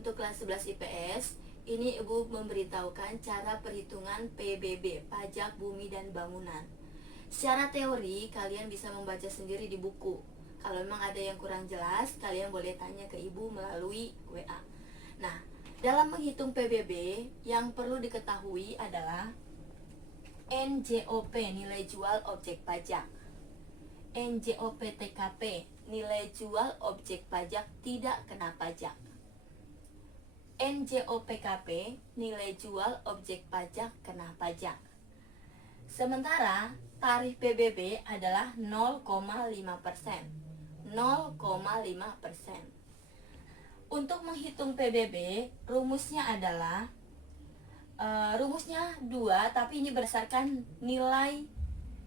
untuk kelas 11 IPS, ini Ibu memberitahukan cara perhitungan PBB, pajak bumi dan bangunan. Secara teori, kalian bisa membaca sendiri di buku. Kalau memang ada yang kurang jelas, kalian boleh tanya ke Ibu melalui WA. Nah, dalam menghitung PBB, yang perlu diketahui adalah NJOP, nilai jual objek pajak. NJOP TKP, nilai jual objek pajak tidak kena pajak. NJOPKP, nilai jual objek pajak kena pajak. Sementara tarif PBB adalah 0,5%. 0,5%. Untuk menghitung PBB, rumusnya adalah rumusnya 2, tapi ini berdasarkan nilai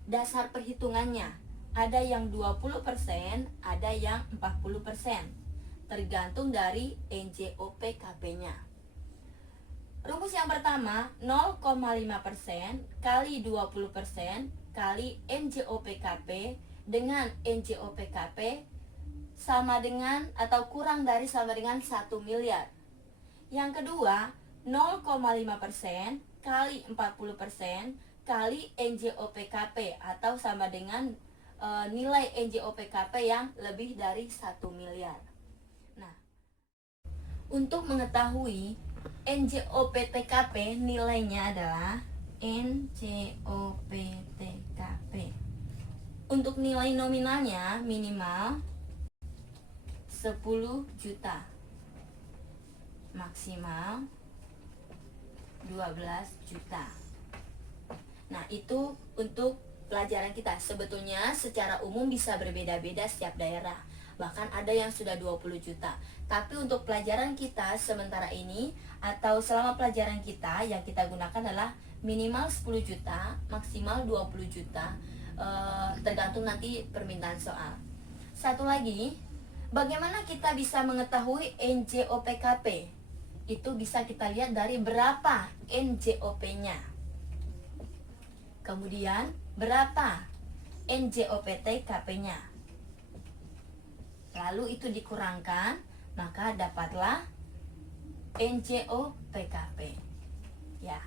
dasar perhitungannya. Ada yang 20%, ada yang 40%. Tergantung dari NJOPKP-nya. Rumus yang pertama, 0,5% kali 20% kali NJOPKP dengan NJOPKP sama dengan atau kurang dari sama dengan 1 miliar. Yang kedua, 0,5% kali 40% kali NJOPKP atau sama dengan nilai NJOPKP yang lebih dari 1 miliar. Nah, untuk mengetahui NJOPTKP nilainya adalah NJOPTKP. Untuk nilai nominalnya minimal 10 juta. Maksimal 12 juta. Nah, itu untuk pelajaran kita. Sebetulnya secara umum bisa berbeda-beda setiap daerah. Bahkan ada yang sudah 20 juta. Tapi untuk pelajaran kita sementara ini atau selama pelajaran kita yang kita gunakan adalah minimal 10 juta, maksimal 20 juta, tergantung nanti permintaan soal. Satu lagi, bagaimana kita bisa mengetahui NJOPKP? Itu bisa kita lihat dari berapa NJOP-nya. Kemudian berapa NJOPTKP-nya. Lalu itu dikurangkan, maka dapatlah NJOPKP. Ya,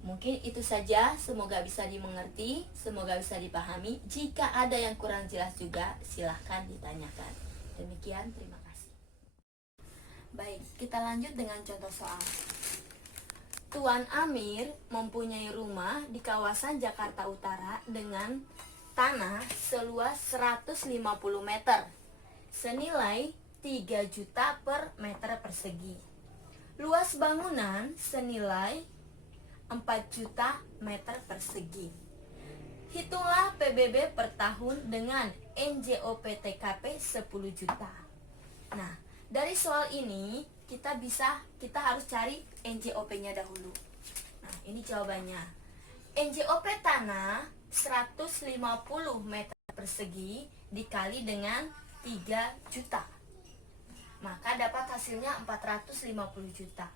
mungkin itu saja. Semoga bisa dimengerti, semoga bisa dipahami. Jika ada yang kurang jelas juga, silahkan ditanyakan. Demikian, terima kasih. Baik, kita lanjut dengan contoh soal. Tuan Amir mempunyai rumah di kawasan Jakarta Utara dengan tanah seluas 150 meter, senilai 3 juta per meter persegi. Luas bangunan senilai 4 juta meter persegi. Hitunglah PBB per tahun dengan NJOPTKP 10 juta. Nah, dari soal ini kita harus cari NJOP-nya dahulu. Nah, ini jawabannya. NJOP tanah 150 meter persegi dikali dengan 3 juta. Maka dapat hasilnya 450 juta.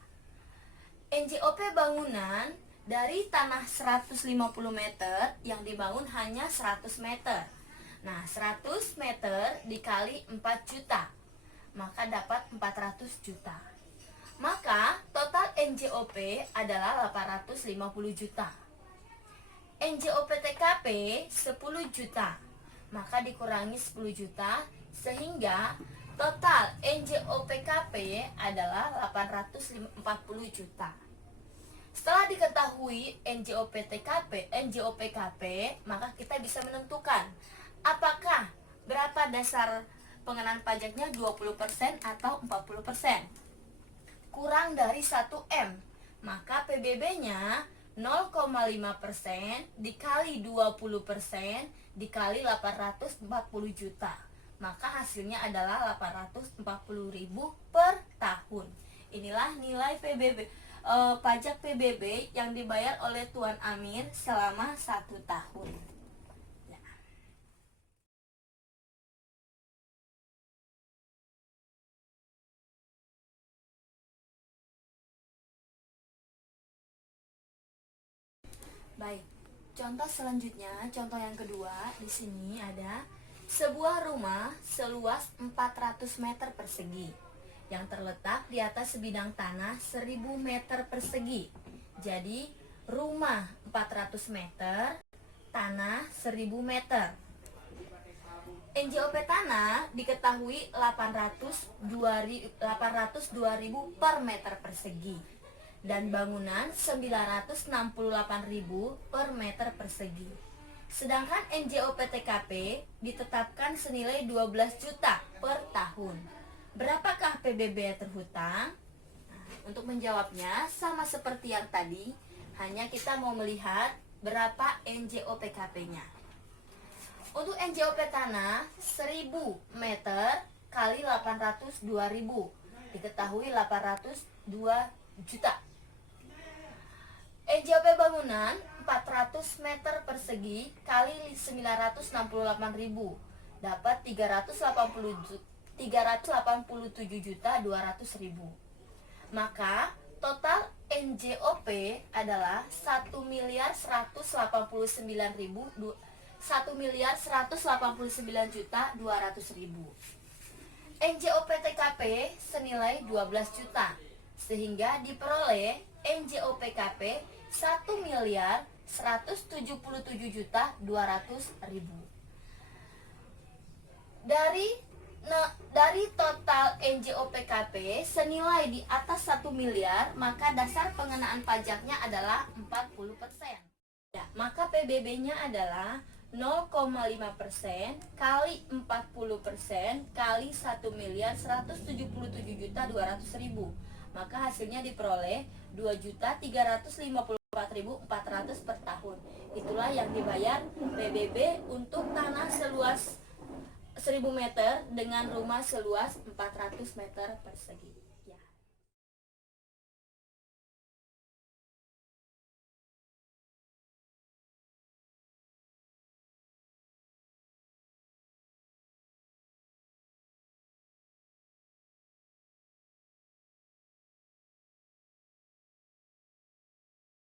NJOP bangunan dari tanah 150 meter yang dibangun hanya 100 meter. Nah, 100 meter dikali 4 juta. Maka dapat 400 juta. Maka total NJOP adalah 850 juta. NJOPTKP 10 juta. Maka dikurangi 10 juta sehingga total NJOPKP adalah 840 juta. Setelah diketahui NJOPKP, maka kita bisa menentukan apakah berapa dasar pengenaan pajaknya, 20% atau 40%. Kurang dari 1M, maka PBB-nya 0,5% dikali 20% dikali 840 juta. Maka hasilnya adalah 840.000 per tahun. Inilah nilai PBB, pajak PBB yang dibayar oleh Tuan Amir selama 1 tahun. Baik, contoh selanjutnya, contoh yang kedua, di sini ada sebuah rumah seluas 400 meter persegi yang terletak di atas sebidang tanah 1000 meter persegi. Jadi rumah 400 meter, tanah 1000 meter. NJOP tanah diketahui 802.000 per meter persegi dan bangunan 968.000 per meter persegi. Sedangkan NJOP TKP ditetapkan senilai 12 juta per tahun. Berapakah PBB terhutang? Nah, untuk menjawabnya sama seperti yang tadi, hanya kita mau melihat berapa NJOP TKP-nya. Untuk NJOP tanah 1000 meter kali 802.000 diketahui 802 juta. NJOP bangunan 400 meter persegi kali 968.000 dapat 387.200.000. Maka total NJOP adalah 1.189.200.000. NJOP TKP senilai 12 juta sehingga diperoleh NJOP KP 1.177.200.000. Dari total NJOP KP senilai di atas 1 miliar, maka dasar pengenaan pajaknya adalah 40%. Ya, maka PBB-nya adalah 0,5% kali 40% kali 1.177.200.000. Maka hasilnya diperoleh 2.354.400 per tahun. Itulah yang dibayar PBB untuk tanah seluas 1000 meter dengan rumah seluas 400 meter persegi. Ya.